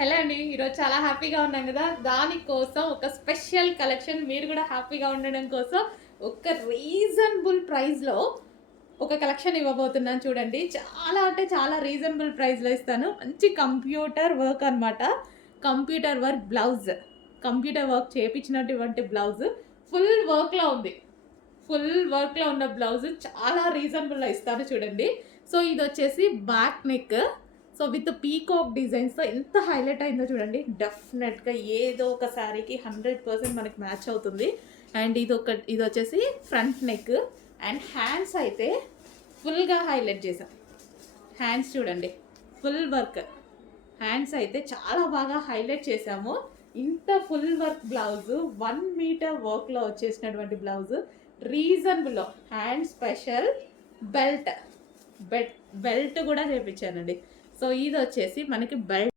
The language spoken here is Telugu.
హలో అండి. ఈరోజు చాలా హ్యాపీగా ఉన్నాం గదా! దానికోసం ఒక స్పెషల్ కలెక్షన్ మీరు గూడా హ్యాపీగా ఉండడం కోసం ఒక రీజనబుల్ ప్రైస్‌లో ఒక కలెక్షన్ ఇవ్వబోతున్నాను చూడండి. చాలా అంటే చాలా రీజనబుల్ ప్రైస్‌లో ఇస్తాను. మంచి కంప్యూటర్ వర్క్ అనమాట. Computer work blouse. Computer work చేపించినటువంటి బ్లౌజ్ ఫుల్ వర్క్‌లో ఉంది. ఫుల్ వర్క్‌లో ఉన్న బ్లౌజ్ చాలా రీజనబుల్‌లో ఇస్తాను చూడండి. సో, ఇదొచ్చేసి back neck. So, with peacock డిజైన్స్‌తో ఎంత హైలైట్ అయిందో చూడండి. డెఫినెట్‌గా ఏదో ఒక శారీకి 100% మనకి మ్యాచ్ అవుతుంది. అండ్ ఇదొచ్చేసి ఫ్రంట్ నెక్ అండ్ హ్యాండ్స్ అయితే ఫుల్‌గా హైలైట్ చేశాం. హ్యాండ్స్ చూడండి. Full work. హ్యాండ్స్ అయితే చాలా బాగా హైలైట్ చేశాము. ఇంత ఫుల్ వర్క్ బ్లౌజు 1 మీటర్ వర్క్‌లో వచ్చేసినటువంటి బ్లౌజు రీజనబుల్‌లో హ్యాండ్ స్పెషల్ బెల్ట్. బెల్ట్ గూడా చేపిచ్చానండి. సో, ఇదొచ్చేసి మనకి బెల్ట్